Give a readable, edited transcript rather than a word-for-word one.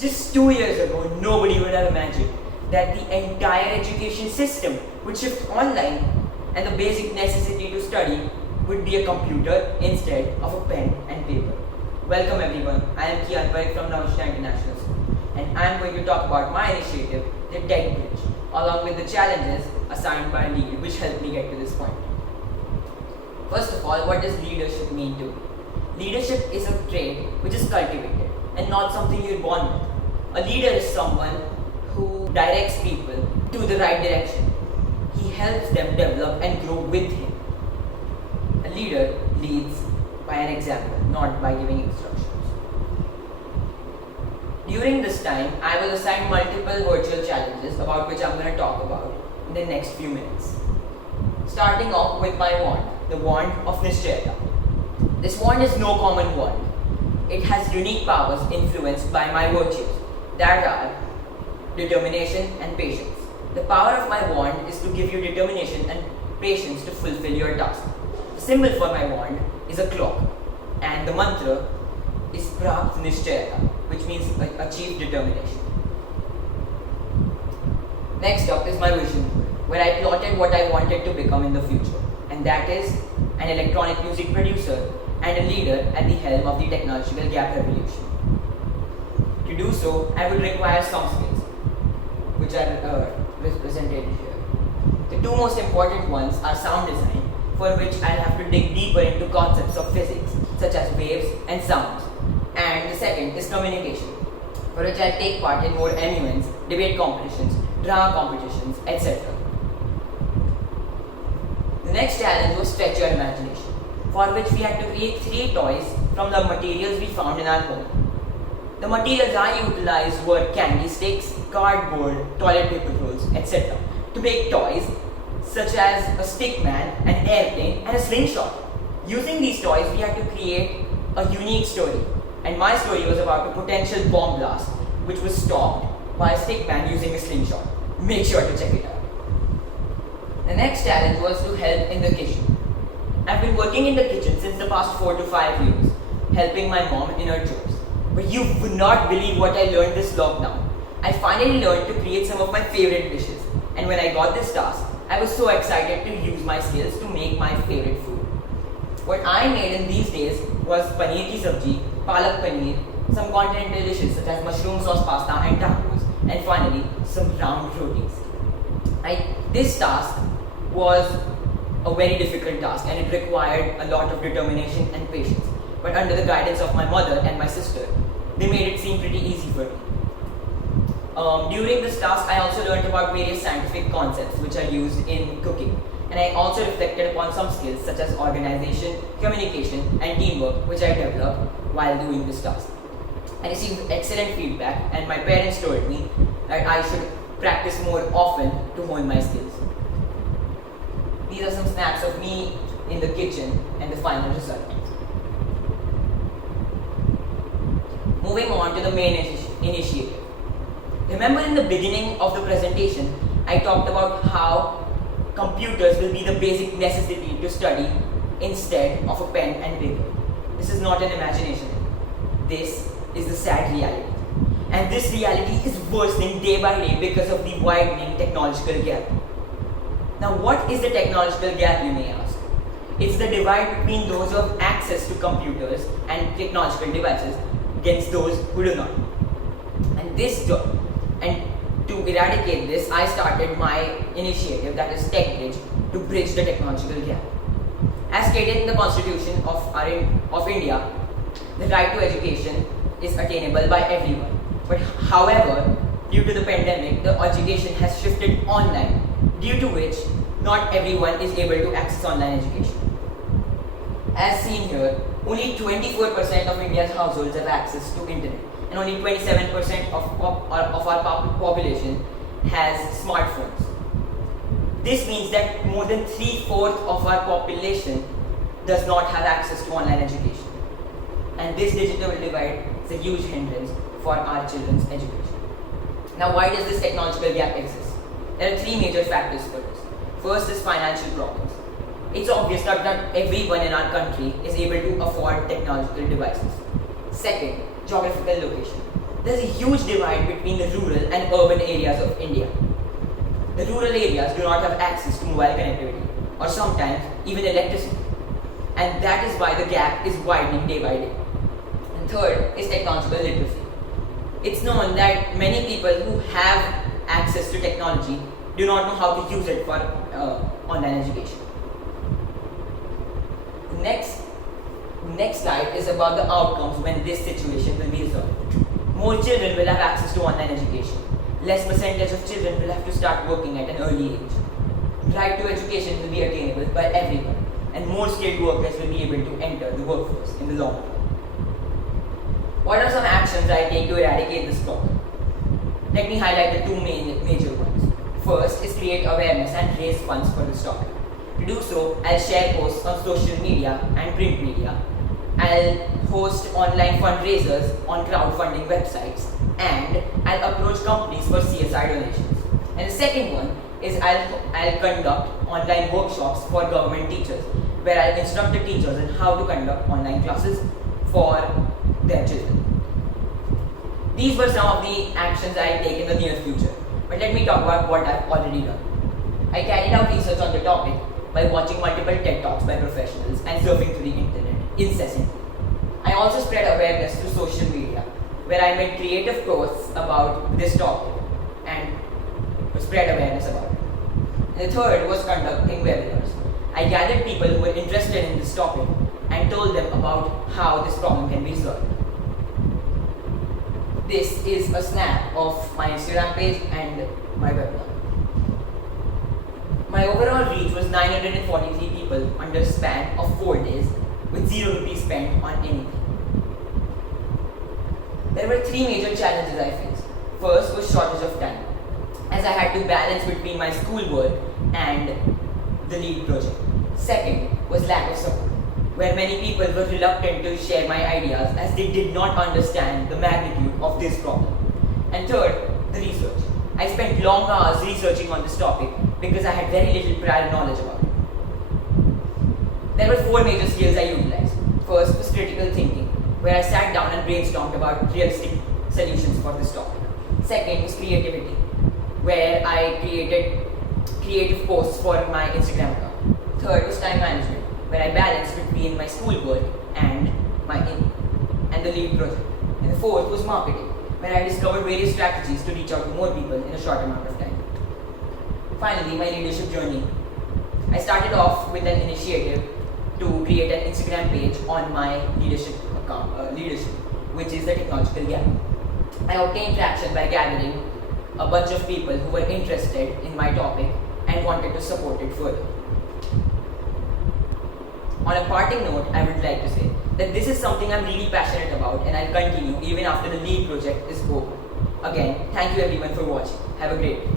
Just 2 years ago, nobody would have imagined that the entire education system would shift online and the basic necessity to study would be a computer instead of a pen and paper. Welcome everyone, I am Kian Parikh from International School, and I am going to talk about my initiative, the Tech Bridge, along with the challenges assigned by LEAD which helped me get to this point. First of all, what does leadership mean to me? Leadership is a trait which is cultivated and not something you're born with. A leader is someone who directs people to the right direction. He helps them develop and grow with him. A leader leads by an example, not by giving instructions. During this time, I will assign multiple virtual challenges about which I'm going to talk about in the next few minutes. Starting off with my wand, the wand of Nishchayata. This wand is no common wand. It has unique powers influenced by my virtues, that are determination and patience. The power of my wand is to give you determination and patience to fulfill your task. The symbol for my wand is a clock, and the mantra is Prapt Nishchayata, which means achieve determination. Next up is my vision board, where I plotted what I wanted to become in the future, and that is an electronic music producer and a leader at the helm of the technological gap revolution. To do so, I will require some skills, which are represented here. The two most important ones are sound design, for which I'll have to dig deeper into concepts of physics, such as waves and sounds. And the second is communication, for which I'll take part in more MUNs, debate competitions, drama competitions, etc. The next challenge was stretch your imagination, for which we had to create 3 toys from the materials we found in our home. The materials I utilized were candy sticks, cardboard, toilet paper rolls, etc. to make toys such as a stick man, an airplane, and a slingshot. Using these toys, we had to create a unique story. And my story was about a potential bomb blast, which was stopped by a stick man using a slingshot. Make sure to check it out. The next challenge was to help in the kitchen. I've been working in the kitchen since the past 4 to 5 years, helping my mom in her chores. But you would not believe what I learned this lockdown. I finally learned to create some of my favorite dishes. And when I got this task, I was so excited to use my skills to make my favorite food. What I made in these days was paneer ki sabji, palak paneer, some continental dishes such as mushroom sauce pasta and tacos, and finally some round rotis. This task was a very difficult task and it required a lot of determination and patience. But under the guidance of my mother and my sister, they made it seem pretty easy for me. During this task, I also learned about various scientific concepts which are used in cooking. And I also reflected upon some skills such as organization, communication, and teamwork which I developed while doing this task. I received excellent feedback and my parents told me that I should practice more often to hone my skills. These are some snaps of me in the kitchen and the final result. Moving on to the main initiative. Remember in the beginning of the presentation, I talked about how computers will be the basic necessity to study instead of a pen and paper. This is not an imagination. This is the sad reality. And this reality is worsening day by day because of the widening technological gap. Now, what is the technological gap, you may ask? It's the divide between those who have access to computers and technological devices against those who do not. And to eradicate this, I started my initiative, that is Tech Bridge, to bridge the technological gap. As stated in the Constitution of India, the right to education is attainable by everyone. But however, due to the pandemic, the education has shifted online, due to which not everyone is able to access online education. As seen here, only 24% of India's households have access to internet, and only 27% of our population has smartphones. This means that more than 3/4 of our population does not have access to online education. And this digital divide is a huge hindrance for our children's education. Now, why does this technological gap exist? There are 3 major factors for this. First is financial problems. It's obvious that not everyone in our country is able to afford technological devices. Second, geographical location. There's a huge divide between the rural and urban areas of India. The rural areas do not have access to mobile connectivity or sometimes even electricity. And that is why the gap is widening day by day. And third is technological literacy. It's known that many people who have access to technology do not know how to use it for online education. Next slide is about the outcomes when this situation will be resolved. More children will have access to online education. Less percentage of children will have to start working at an early age. Right to education will be attainable by everyone, and more skilled workers will be able to enter the workforce in the long run. What are some actions I take to eradicate this problem? Let me highlight the two major ones. First is create awareness and raise funds for this topic. To do so, I'll share posts on social media and print media. I'll host online fundraisers on crowdfunding websites, and I'll approach companies for CSR donations. And the second one is I'll conduct online workshops for government teachers, where I'll instruct the teachers on how to conduct online classes for their children. These were some of the actions I'll take in the near future, but let me talk about what I've already done. I carried out research on the topic by watching multiple TED Talks by professionals and surfing through the internet incessantly. I also spread awareness through social media, where I made creative posts about this topic and spread awareness about it. And the third was conducting webinars. I gathered people who were interested in this topic and told them about how this problem can be solved. This is a snap of my Instagram page and my webinar. My overall reach was 943 people under a span of 4 days with 0 rupees spent on anything. There were 3 major challenges I faced. First was shortage of time, as I had to balance between my schoolwork and the LEAAD project. Second was lack of support, where many people were reluctant to share my ideas as they did not understand the magnitude of this problem. And third, the research. I spent long hours researching on this topic because I had very little prior knowledge about it. There were 4 major skills I utilized. First was critical thinking, where I sat down and brainstormed about realistic solutions for this topic. Second was creativity, where I created creative posts for my Instagram account. Third was time management, where I balanced between my schoolwork and the LEAAD project. And the fourth was marketing, where I discovered various strategies to reach out to more people in a short amount of time. Finally, my leadership journey. I started off with an initiative to create an Instagram page on my leadership account, which is the technological gap. I obtained traction by gathering a bunch of people who were interested in my topic and wanted to support it further. On a parting note, I would like to say that this is something I'm really passionate about, and I'll continue even after the LEAAD project is over. Again, thank you everyone for watching. Have a great day.